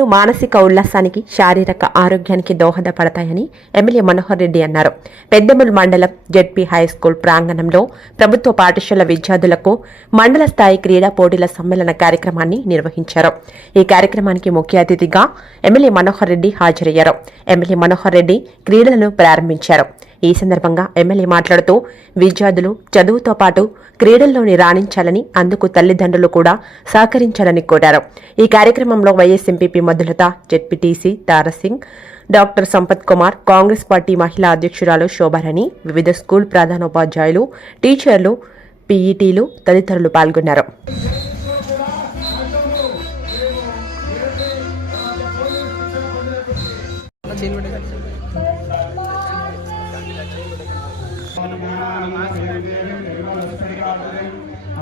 మానసిక ఉల్లాసానికి శారీరక ఆరోగ్యానికి దోహదపడతాయని ఎమ్మెల్యే మనోహర్ రెడ్డి అన్నారు. పెద్దముల్ మండలం జెడ్పీ హై స్కూల్ ప్రాంగణంలో ప్రభుత్వ పాఠశాల విద్యార్థులకు మండల స్థాయి క్రీడా పోటీల సమ్మేళన కార్యక్రమాన్ని నిర్వహించారు. ఈ కార్యక్రమానికి ముఖ్య అతిథిగా ఎమ్మెల్యే మనోహర్ రెడ్డి హాజరయ్యారు. ఎమ్మెల్యే మనోహర్ రెడ్డి క్రీడలను ప్రారంభించారు. ఈ సందర్భంగా ఎమ్మెల్యే మాట్లాడుతూ విద్యార్థులు చదువుతో పాటు క్రీడల్లోని రాణించాలని అందుకు తల్లిదండ్రులు కూడా సహకరించాలని కోరారు. ఈ కార్యక్రమంలో vice MPP Madhulatha ZPTC Tarasingh doctor Sampath Kumar Congress party మహిళా అధ్యక్షురాలు శోభారాణి వివిధ స్కూల్ ప్రధానోపాధ్యాయులు టీచర్లు పీఈటీలు తదితరులు పాల్గొన్నారు.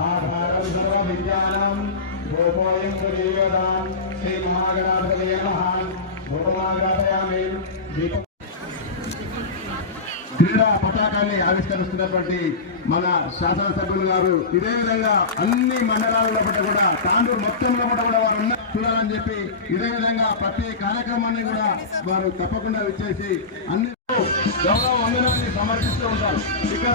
ఆధారం గోపోయం శ్రీ గోపమాగ్రాపయామి క్రీడా పతాకాన్ని ఆవిష్కరిస్తున్నటువంటి మన శాసనసభ్యులు గారు ఇదే విధంగా అన్ని మండలాలలో పట్ల కూడా తాండూరు మొత్తంలో పట్ల కూడా వారు ఉన్న చూడాలని చెప్పి ఇదే విధంగా ప్రతి కార్యక్రమాన్ని కూడా వారు తప్పకుండా విచ్చేసి అన్ని గౌరవ వందనాన్ని సమర్పిస్తూ ఉంటారు. ఇక్కడ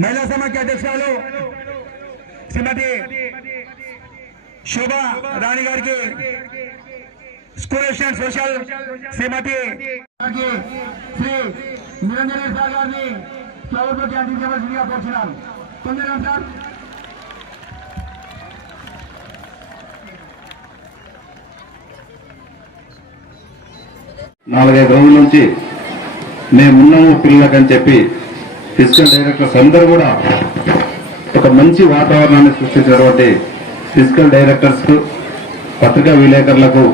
महिला समाज के अध्यक्षालु श्रीमती शोभा रानी गार के स्कूल सोशल श्रीमती श्री निरंजन सागर ने चौदह ज्ञानी पहुँचना నాలుగైదు రోజుల నుంచి మేమున్నాము పిల్లలకని చెప్పి ఫిజికల్ డైరెక్టర్స్ అందరూ కూడా ఒక మంచి వాతావరణాన్ని సృష్టించినటువంటి ఫిజికల్ డైరెక్టర్స్కు పత్రికా విలేకరులకు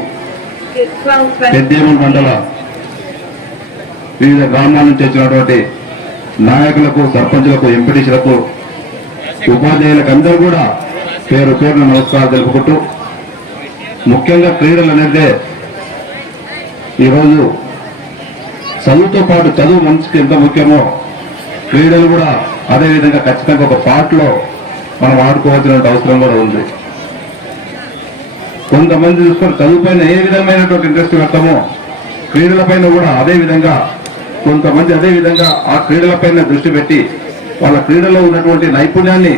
పెద్దేమూరు మండల వివిధ గ్రామాల నుంచి వచ్చినటువంటి నాయకులకు సర్పంచులకు ఎంపీటీసీలకు ఉపాధ్యాయులకు అందరూ కూడా పేరు పేరున నమస్కారం తెలుపుకుంటూ ముఖ్యంగా క్రీడలు అనేది ఈరోజు చదువుతో పాటు చదువు మనిషికి ఎంత ముఖ్యమో క్రీడలు కూడా అదే విధంగా ఖచ్చితంగా ఒక పాటలో మనం ఆడుకోవాల్సిన అవసరం కూడా ఉంది. కొంతమంది చూసుకొని చదువుపైన ఏ విధమైనటువంటి ఇంట్రెస్ట్ పెడతామో క్రీడల పైన కూడా అదే విధంగా కొంతమంది అదే విధంగా ఆ క్రీడలపైన దృష్టి పెట్టి వాళ్ళ క్రీడలో ఉన్నటువంటి నైపుణ్యాన్ని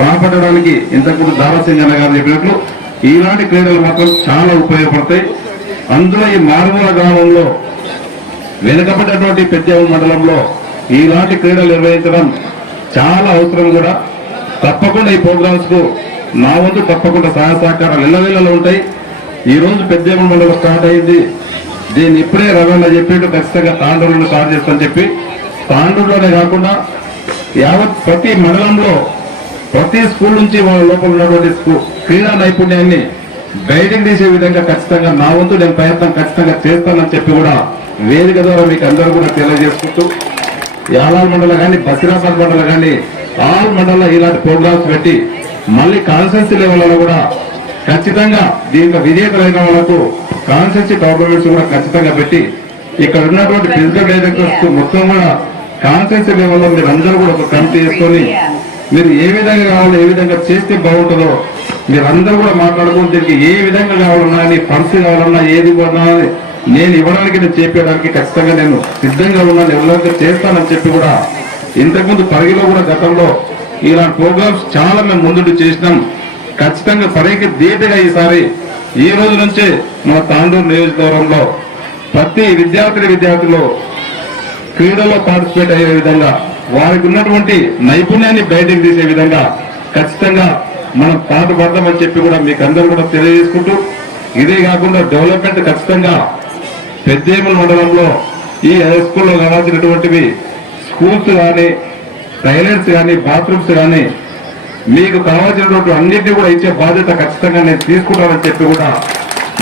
రాబట్టడానికి ఇంతకుముందు దారాసింగ్ అన్న గారు చెప్పినట్లు ఈనాటి క్రీడలు మాత్రం చాలా ఉపయోగపడతాయి. అందులో ఈ మారుమూల గ్రామంలో వెనుకబడ్డటువంటి పెద్ద మండలంలో ఈనాటి క్రీడలు నిర్వహించడం చాలా అవసరం కూడా. తప్పకుండా ఈ ప్రోగ్రామ్స్కు నా వంతు తప్పకుండా సహాయ సహకారాలు ఇళ్ళ ఉంటాయి. ఈ రోజు పెద్ద మండలం స్టార్ట్ అయింది. దీన్ని ఇప్పుడే రవాణా చెప్పేట్టు ఖచ్చితంగా తాండూరులో స్టార్ట్ చేస్తానని చెప్పి తాండూరులోనే కాకుండా యావత్ ప్రతి మండలంలో ప్రతి స్కూల్ నుంచి వాళ్ళ లోపల ఉన్నటువంటి స్కూ- క్రీడా నైపుణ్యాన్ని గైడింగ్ తీసే విధంగా ఖచ్చితంగా నా వంతు నేను ప్రయత్నం ఖచ్చితంగా చేస్తానని చెప్పి కూడా వేదిక ద్వారా మీకు అందరూ కూడా తెలియజేసుకుంటూ యాలాల్ మండలం కానీ బసిరాబాద్ మండలం కానీ ఆల్ మండలం ఇలాంటి ప్రోగ్రామ్స్ పెట్టి మళ్ళీ కాన్సెన్సీ లెవెల్లో కూడా ఖచ్చితంగా దీంట్లో విజేతలైన వాళ్ళకు కాన్సెన్సీ టోర్నమెంట్స్ కూడా ఖచ్చితంగా పెట్టి ఇక్కడ ఉన్నటువంటి ఫిజికల్ డైరెక్టర్స్ మొత్తం కూడా కాన్సెన్సీ లెవెల్లో మీరు అందరూ కూడా ఒక కమిటీ చేసుకొని మీరు ఏ విధంగా కావాలో ఏ విధంగా చేస్తే బాగుంటుందో మీరందరూ కూడా మాట్లాడుకుని దీనికి ఏ విధంగా కావాలన్నా అని ఫండ్స్ కావాలన్నా ఏది కొన్నా నేను ఇవ్వడానికి నేను చెప్పేదానికి ఖచ్చితంగా నేను సిద్ధంగా ఉన్నాను ఎవరైతే చేస్తానని చెప్పి కూడా ఇంతకుముందు పరిగిలో కూడా గతంలో ఇలాంటి ప్రోగ్రామ్స్ చాలా మేము ముందుండి చేసినాం. ఖచ్చితంగా పరికి ధీటగా ఈసారి ఈ రోజు నుంచే మన తాండూరు నియోజకవర్గంలో ప్రతి విద్యార్థి విద్యార్థులు క్రీడల్లో పార్టిసిపేట్ అయ్యే విధంగా వారికి ఉన్నటువంటి నైపుణ్యాన్ని బయటకు తీసే విధంగా ఖచ్చితంగా మనం పాటుపడదామని చెప్పి కూడా మీకు అందరూ కూడా తెలియజేసుకుంటూ ఇదే కాకుండా డెవలప్మెంట్ ఖచ్చితంగా పెద్దేముల మండలంలో ఈ హై స్కూల్లో కావాల్సినటువంటివి స్కూల్స్ కానీ టైలెట్స్ కానీ బాత్రూమ్స్ కానీ మీకు కావాల్సినటువంటి అన్నింటినీ కూడా ఇచ్చే బాధ్యత ఖచ్చితంగా నేను తీసుకుంటానని చెప్పి కూడా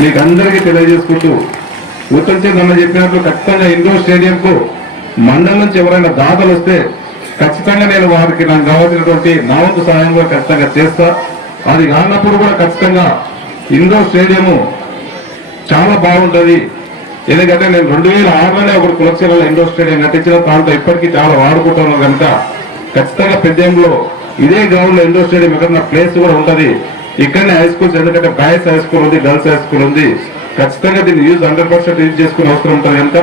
మీకు అందరికీ తెలియజేసుకుంటూ ఉత్తర చంద్ చెప్పినట్లు ఖచ్చితంగా ఇండోర్ స్టేడియంకు మండలం నుంచి ఎవరైనా దాతలు వస్తే ఖచ్చితంగా నేను వారికి నాకు కావాల్సినటువంటి నా వంతు సహాయం కూడా ఖచ్చితంగా చేస్తా. అది కానప్పుడు కూడా ఖచ్చితంగా ఇండోర్ స్టేడియము చాలా బాగుంటది. ఎందుకంటే నేను రెండు వేల ఆరులోనే ఒకటి కులక్షలలో ఇండోర్ స్టేడియం కట్టించిన దాంతో ఇప్పటికీ చాలా వాడుకుంటున్నాను కనుక ఖచ్చితంగా పెద్దంలో ఇదే గ్రౌండ్లో ఇండోర్ స్టేడియం ఎక్కడ ప్లేస్ కూడా ఉంటది. ఇక్కడనే హై స్కూల్స్ ఎందుకంటే బాయ్స్ హై స్కూల్ ఉంది గర్ల్స్ హై స్కూల్ ఉంది. ఖచ్చితంగా దీన్ని యూజ్ హండ్రెడ్ పర్సెంట్ యూజ్ చేసుకునే అవసరం ఉంటుంది కనుక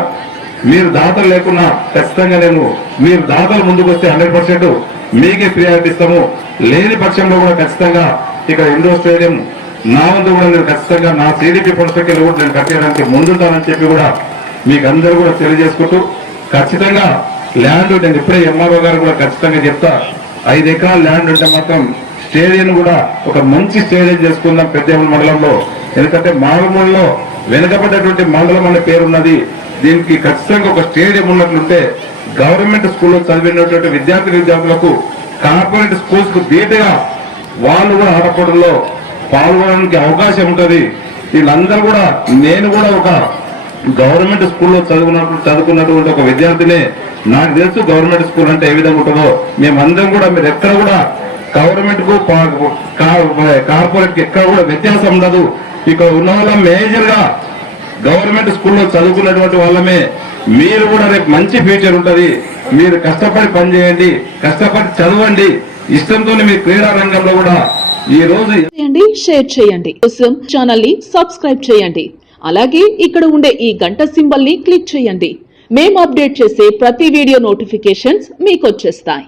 మీరు దాతలు లేకున్నా ఖచ్చితంగా నేను మీరు దాతలు ముందుకు వస్తే హండ్రెడ్ పర్సెంట్ మీకే ప్రియారిటీ ఇస్తాము. లేని పక్షంలో కూడా ఖచ్చితంగా ఇక్కడ ఇండోర్ స్టేడియం నా వంతు కూడా నేను ఖచ్చితంగా నా టీడీపీ పుస్తకాలు కూడా నేను కట్టేయడానికి ముందుంటానని చెప్పి కూడా మీకు అందరూ కూడా తెలియజేసుకుంటూ ఖచ్చితంగా ల్యాండ్ నేను ఇప్పుడే ఎంఆర్ఓ గారు కూడా ఖచ్చితంగా చెప్తా ఐదు ఎకరాల ల్యాండ్ ఉంటే మాత్రం స్టేడియం కూడా ఒక మంచి స్టేడియం చేసుకుందాం పెద్ద మండలంలో. ఎందుకంటే మారుమూలలో వెనుకబడ్డటువంటి మండలం అనే పేరున్నది దీనికి ఖచ్చితంగా ఒక స్టేడియం ఉన్నట్లుంటే గవర్నమెంట్ స్కూల్లో చదివినటువంటి విద్యార్థి విద్యార్థులకు కార్పొరేట్ స్కూల్స్కు ధీటుగా వాళ్ళు కూడా ఆడపడంలో పాల్గొనడానికి అవకాశం ఉంటుంది. వీళ్ళందరూ కూడా నేను కూడా ఒక గవర్నమెంట్ స్కూల్లో చదువుకున్నప్పుడు చదువుకున్నటువంటి ఒక విద్యార్థినే నాకు తెలుసు గవర్నమెంట్ స్కూల్ అంటే ఏ విధంగా ఉంటుందో. మేమందరం కూడా మీరు ఎక్కడ కూడా గవర్నమెంట్కు కా- కార్పొరేట్కి ఎక్కడ కూడా వ్యత్యాసం ఉండదు. ఇక్కడ ఉన్న వాళ్ళ మేజర్గా గవర్నమెంట్ స్కూల్లో చదువుకున్నటువంటి వాళ్ళమే మీరు కూడా రేపు మంచి ఫ్యూచర్ ఉంటుంది. మీరు కష్టపడి పనిచేయండి కష్టపడి చదవండి. ఇష్టంతో మీ క్రీడా రంగంలో కూడా ఈ రోజు చేయండి షేర్ చేయండి. కోసం ఛానల్ని సబ్స్క్రైబ్ చేయండి. అలాగే ఇక్కడ ఉండే ఈ గంట సింబల్ని క్లిక్ చేయండి. మేము అప్డేట్ చేసే ప్రతి వీడియో నోటిఫికేషన్స్ మీకు వచ్చేస్తాయి.